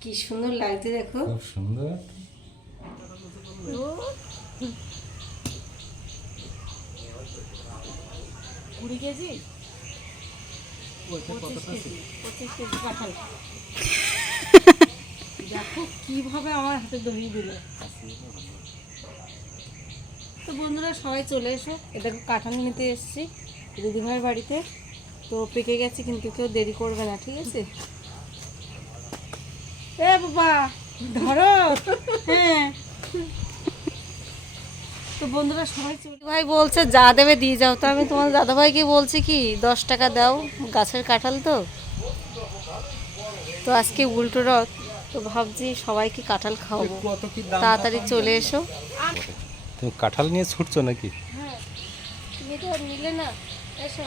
কি সুন্দর লাগছে দেখো। খুব সুন্দর। কুড়ি কেজি? দেখো কীভাবে আমার হাতে ধরিয়ে দিল। তো বন্ধুরা সবাই চলে এসো। দেখো কাঁঠাল নিতে এসেছি। দিদিভাইয়ের বাড়িতে। তো পেকে গেছে কিন্তু কেউ দেরি করবে না ঠিক আছে? এ বাবা ধরো। হ্যাঁ। তো বন্ধুরা সবাই চলে ভাই বলছে যা দেবে দিয়ে যাও। তো আমি তোমার দাদাভাইকে বলছি কি দশ টাকা দাও গাছের কাঁঠাল তো। তো আজকে উল্টো রথ তো ভাবছি সবাইকে কাঁঠাল খাওয়াবো। তাড়াতাড়ি চলে এসো। তুমি কাঁঠাল নিয়ে ছুটছো নাকি? হ্যাঁ। তুমি তো আর নিলে না। এসো।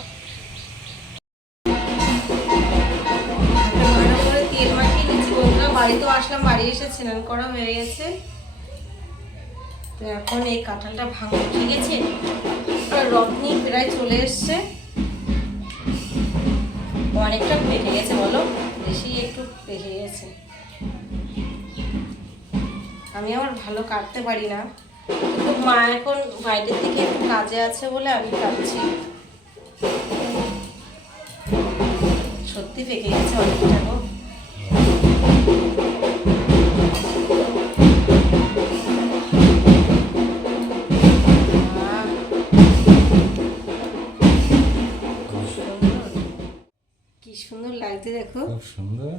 বাড়িতেও আসলাম, বাড়ি এসে স্নান করা হয়ে গেছে। তো এখন এই কাঁঠালটা ভাঙো ঠিক আছে? রত্নি প্রায় চলে এসছে। অনেকটা পেকে গেছে বলো? বেশি একটু পেকে গেছে। আমি আমার ভালো কাটতে পারি না। কিন্তু মা এখন বাইরের দিকে একটু কাজে আছে বলে আমি কাটছি। সত্যি পেকে গেছে অনেকটা গো। কি সুন্দর লাগছে দেখো। খুব সুন্দর।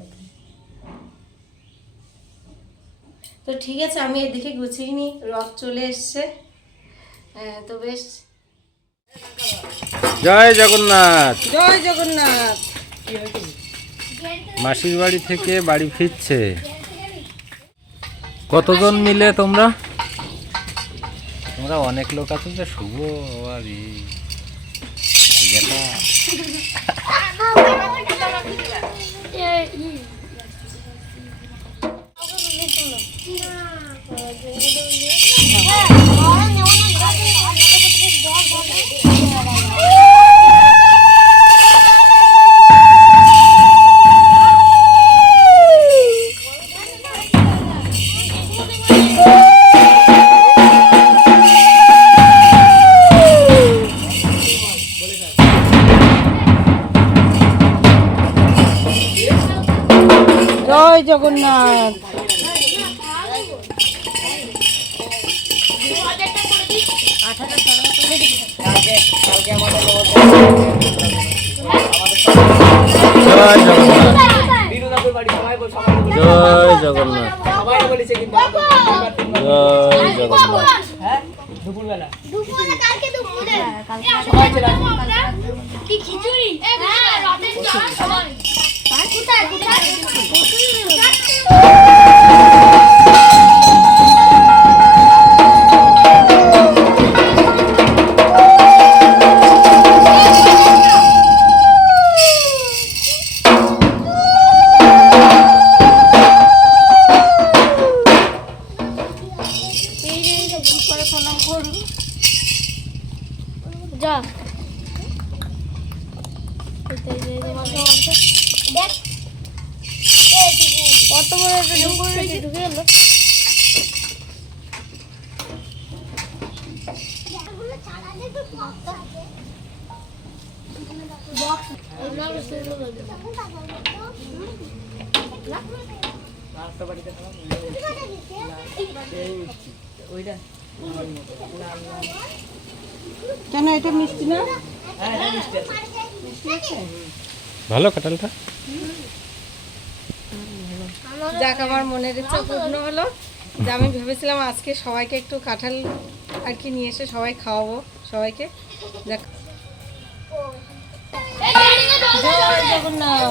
তো ঠিক আছে আমি এদিকে গুছিয়ে নি রথ চলে এসছে। হ্যাঁ, তো বেশ। জয় জগন্নাথ। জয় জগন্নাথ। মাসির বাড়ি থেকে বাড়ি ফিরছে কতজন মিলে তোমরা তোমরা অনেক লোক আছো যে শুভ আর যেটা জয় জগন্নাথ। জয় জগন্নাথ। জয় জগন্নাথ। জয় জগন্নাথ। দুপুরে কালকে দুপুরে। সবাই চলে কি খিচুড়ি? যা দেখ। কত বড় একটা ঢুকে ঢুকে গেল। কেন এটা মিষ্টি না? ভালো কাঁঠালটা? যাক, আমার মনের ইচ্ছা পূর্ণ হলো। যে আমি ভেবেছিলাম আজকে সবাইকে একটু কাঁঠাল আর কি নিয়ে এসে সবাই খাওয়াবো, সবাইকে। যাক। জগন্নাথ।